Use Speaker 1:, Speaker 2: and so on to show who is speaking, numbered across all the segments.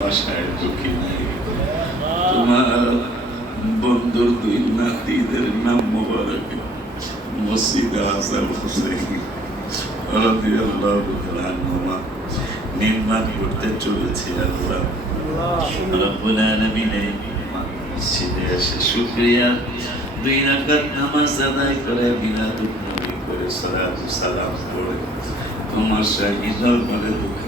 Speaker 1: বাসায় দুঃখী নাই তোমার বন্ধুর দুই নাতিদের নাম মোবারক মসজিদ হাসান হোসেন নির্মাণ করতে শুকরিয়া দুই রাকাত নামাজ করে মিলাদুন নবী করে সালাতু সালাম পড়ে তোমার শাহী দরবারে দুঃখী করে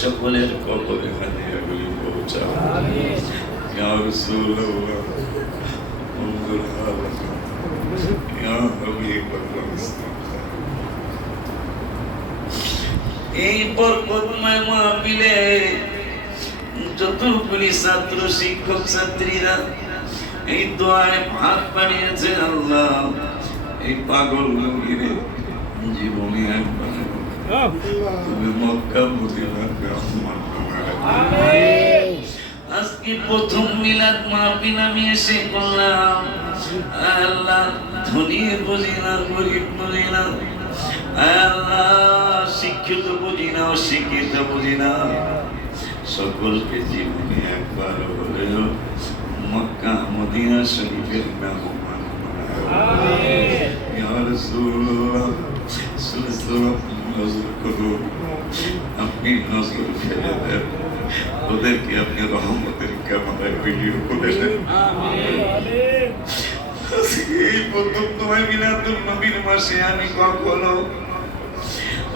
Speaker 1: সকলের কবরে হাদিয়াগুলি পৌঁছাও ইয়া রাসূলুল্লাহ انظر حالك يا حبيب الله এই বরকতময় মাহফিলে যতগুলি ছাত্র শিক্ষক ছাত্রীরা এই দোয়ায় ভাত বানিয়েছে আল্লাহ এই পাগল নবীরে জীবনে একবার আজকে প্রথম মিলাদ মাহফিল আমি এসে করলাম। আল্লাহ ধনী বুঝি না গরিব বুঝি না আল্লাহ শিক্ষিত বুঝি না অশিক্ষিত বুঝি না সকলকে জীবনে একবার হলেও মক্কা মদিনা শরীফের নাম আপনি নজর ফেলে দেন। ওদেরকে আপনি রহমতের ক্যামেরায় ভিডিও করে দেন। এই প্রথম তোমায় মিলাদুল নবীর মাসে আমি কখনো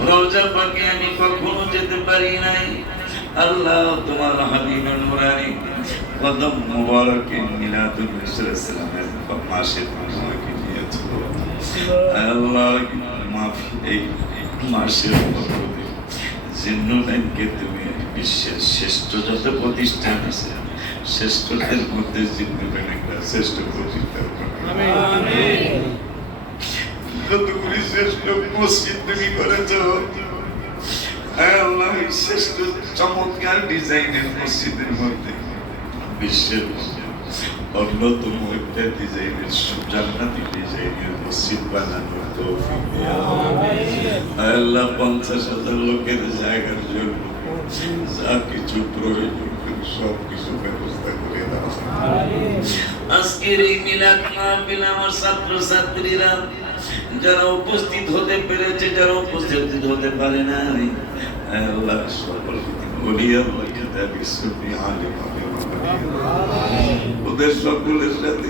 Speaker 1: রোজা পাকে আমি কখনো যেতে পারি নাই। আল্লাহ তোমার হাবিব নুরানি কদম মুবারকে মিলাদুল ইসলামের মাসে আমাকে নিয়েছো আল্লাহ। মাফি এই মাসের বরকতে জিন্নুলাইনকে তুমি বিশ্বের শ্রেষ্ঠ যত প্রতিষ্ঠান আছে শ্রেষ্ঠদের মধ্যে একটা শ্রেষ্ঠ প্রতিষ্ঠান শ্রেষ্ঠ মসজিদ তুমি করেছ শ্রেষ্ঠ চমৎকার ডিজাইনের মসজিদের মধ্যে বিশ্বের অন্যতম একটা ডিজাইনের জান্নাতি ডিজাইনের মসজিদ বানানোর তৌফিক আল্লাহ পঞ্চাশ হাজার লোকের জায়গার জন্য যা কিছু প্রয়োজন সব কিছু ব্যবস্থা করে দাও আজকের এই মিলাদ মাহফিল আমার ছাত্র ছাত্রীরা যারা উপস্থিত হতে পেরেছে যারা উপস্থিত হতে পারে না আল্লাহ ওদের সকলের সাথে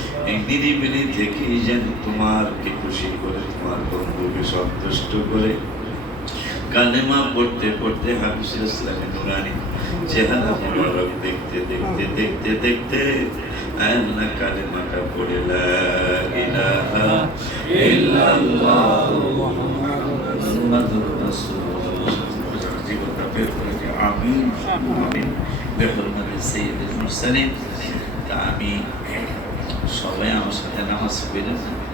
Speaker 1: নিরিবিলি থেকেই যেন তোমারকে খুশি করে, তোমার বন্ধুকে সন্তুষ্ট করে। কালেমা পড়তে পড়তে হাফিজুল ইসলামে নুরানি চেহারা মোবারক দেখতে দেখতে দেখতে দেখতে আল্লাহ কালেমাটা পড়ে, লা ইলাহা ইল্লাল্লাহু মুহাম্মাদুর রাসূলুল্লাহ। জীবনটা বের তা আমি সবাই আমার সাথে নামাজ পড়েছেন